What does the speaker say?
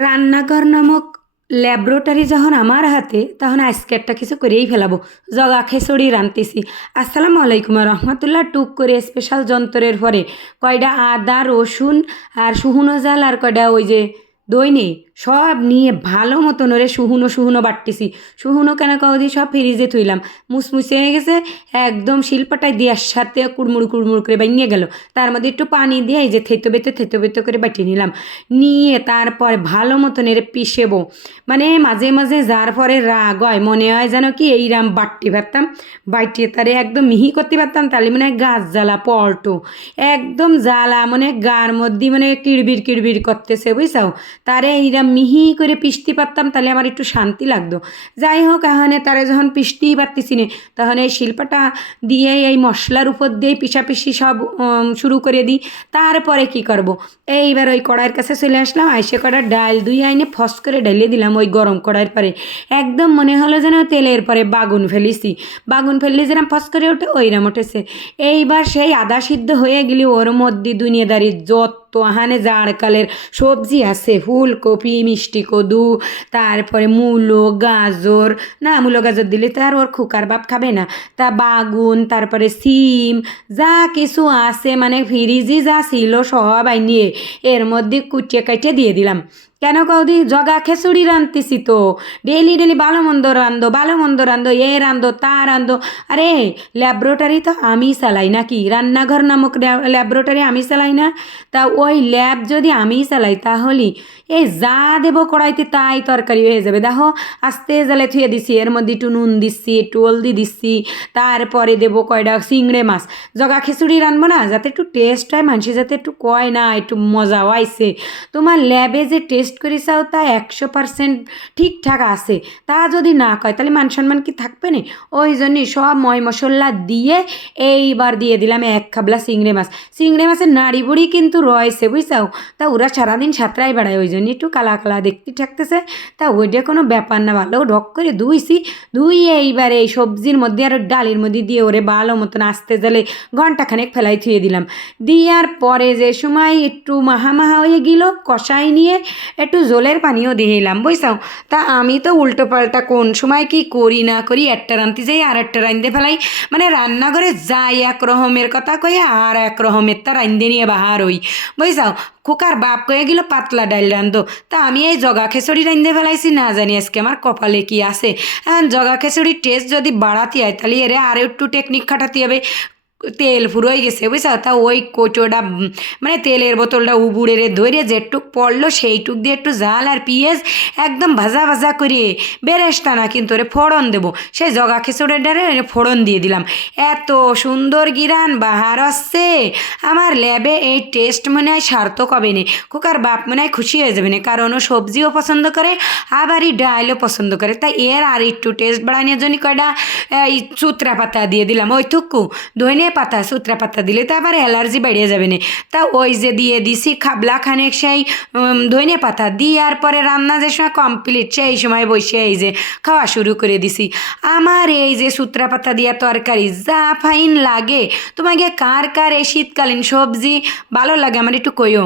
রান্নাঘর নামক ল্যাবরেটরি যখন আমার হাতে, তখন আজকে একটা কিছু করেই ফেলাবো। জগা খেসড়ি রানতেছি আসসালামু আলাইকুম রহমতুল্লাহ টুক করে স্পেশাল যন্ত্রের পরে। কয়টা আদা, রসুন আর শুহুনো জাল আর কয়টা ওই যে দই নেই। সব নিয়ে ভালো মতন ওরে শুহুনো শুহুনো বাটতেছি শুহুনো কেন কদি সব ফ্রিজে থইলাম। মুসমুসে হয়ে গেছে, একদম শিল্পটাই দেওয়ার সাথে কুড়মুড় কুড়মুড় করে বাইনিয়ে গেল। তার মধ্যে একটু পানি দিয়ে এই যে থেতো বেতে থেতো বেতে করে বাটিয়ে নিলাম। নিয়ে তারপর ভালো মতন এর পিষেবো। মানে মাঝে মাঝে যার পরে রাগ হয়, মনে হয় যেন কি এইরাম বাটতে পারতাম। বাইটিয়ে তারে একদম মিহি করতে পারতাম, তাহলে মানে গাছ জ্বালা, পল্টো। একদম জ্বালা মানে গার মধ্যে মানে কিড়বির কিড়বির করতেছে, বুঝছাও? তারে এইরাম মিহি করে পিষতে পারতাম, তাহলে আমার একটু শান্তি লাগতো। যাই হোক এখানে তারা যখন পিষতেই পারতেছি না, তখন এই শিল্পটা দিয়ে এই মশলার উপর দিয়ে পিষাপিষি সব শুরু করে দিই। তারপরে কি করব। এইবার ওই কড়াইয়ের কাছে চলে আসলাম, আইসে কড়ার ডাল দুই আইনে ফস করে ঢালিয়ে দিলাম ওই গরম কড়াইয়ের পরে। একদম মনে হলো যেন তেলের পরে বাগুন ফেলিছি। বাগুন ফেললে যেরকম ফস করে ওঠে, ওইরাম উঠেছে। এইবার সেই আদা সিদ্ধ হয়ে গেলে ওর মধ্যে দুনিয়াদারি যত হানে জাড়কালের সবজি আছে, ফুলকপি, মিষ্টি কদু, তারপরে মূলো, গাজর। না, মূলো, গাজর দিলে তো আর ওর খুকার বাপ খাবে না। তা বাগুন, তারপরে সিম, যা কিছু আছে মানে ফ্রিজে যা ছিল সব নিয়ে এর মধ্যে কুটিয়ে কাটিয়ে দিয়ে দিলাম। কেন কৌদি জগা খেচুড়ি রাঁধতেছি তো। ডেলি ডেলি ভালো মন্দ রান্ধো ভালো মন্দ রান্ধো, এ রান্ধো, তা রান্ধো। আরে, ল্যাবরেটরি তো আমি চালাই নাকি রান্নাঘর নামক ল্যাবরেটরি আমি চালাই না? তা ওই ল্যাব যদি আমি চালাই তাহলে এই যা দেবো কড়াইতে তাই তরকারি হয়ে যাবে। দেখো, আস্তে জালে থুয়ে দিছি, এর মধ্যে একটু নুন দিচ্ছি একটু হলদি দিচ্ছি তারপরে দেবো কয়টা চিংড়ে মাছ। জগা খিচুড়ি রানবো না, যাতে একটু টেস্ট হয় মানুষের যাতে একটু কয় না, একটু মজা হয়েছে তোমার ল্যাবে যে টেস্ট করে চাও, তা একশো পার্সেন্ট ঠিকঠাক আছে। তা যদি না কয়, তাহলে মান সম্মান কি থাকবে না? ওই জন্যই সব ময় মশলা দিয়ে এইবার দিয়ে দিলাম এক খাবলা চিংড়ে মাছ। চিংড়ে মাছের নাড়ি বুড়ি কিন্তু রয়েছে, বুঝছাও? তা ওরা সারাদিন সাঁতরাই বেড়ায়, ওই জন্য একটু কালা কালা দেখতে থাকতেছে। তা ওইটা কোনো ব্যাপার না, ভালো ঢক করে ধুইছি। ধুইয়ে এইবার এই সবজির মধ্যে আর ডালের মধ্যে দিয়ে ওরে ভালো মতন আসতে গেলে ঘন্টাখানেক ফেলাই থুয়ে দিলাম। দিয়ার পরে যে সময় একটু মাহা মাহা হয়ে গেল, কষাই নিয়ে একটু জলের পানিও দিয়ে এলাম, বুঝছাও? তা আমি তো উল্টো পাল্টা কোন সময় কি করি না করি, একটা রান্তি যাই আর একটা রান্ধতে ফেলাই। মানে রান্নাঘরে যাই এক রকমের কথা কয়ে আর এক রকমের তা রান্ধে নিয়ে বাহার হই বুঝছাও? খোকার বাপ কয়ে গেল, পাতলা ডাইল রান্ধো। তা আমি এই জগা খেচড়ি রান্ধতে ফেলাইছি, না জানি আজকে আমার কপালে কি আছে। এখন জগা খেচড়ির টেস্ট যদি বাড়াতে হয়, তাহলে এরে আরও একটু টেকনিক খাটাতে হবে। তেল ফুরোই গেছে বুঝছ? তা ওই উম, মানে তেলের বোতলটা উবুড়ে রে ধরে যেটুক পড়ল সেইটুক দিয়ে একটু জাল আর পিঁয়াজ একদম ভাজা ভাজা করে বেরেস্তা না কিন্তু ওরে ফোড়ন দেবো। সেই জগা খিচুড়ের ডারে ফোড়ন দিয়ে দিলাম। এত সুন্দর গিরান বাহার আসছে। আমার ল্যাবে এই টেস্ট মনে হয় সার্থক হবে না। কুকার বাপ মনে হয় খুশি হয়ে যাবে না কারণ ও সবজিও পছন্দ করে আবার এই ডালও পছন্দ করে। তাই এর আর একটু টেস্ট বাড়ানোর জন্য কয়টা এই চুত্রা পাতা দিয়ে দিলাম। ওই থুকু ধনে পাতা, সূত্রা পাতা দিলে তো আবার অ্যালার্জি বেড়ে যাবে না। তা ওই যে দিয়ে দিছি খাবলা খানেক সেই ধনে পাতা দিয়ার পরে রান্না যে সময় কমপ্লিট সেই সময় বসে এই যে খাওয়া শুরু করে দিছি। আমার এই যে সূত্রা পাতা দিয়া তরকারি যা ফাইন লাগে, তোমাকে কার কার এই শীতকালীন সবজি ভালো লাগে আমার একটু কইও।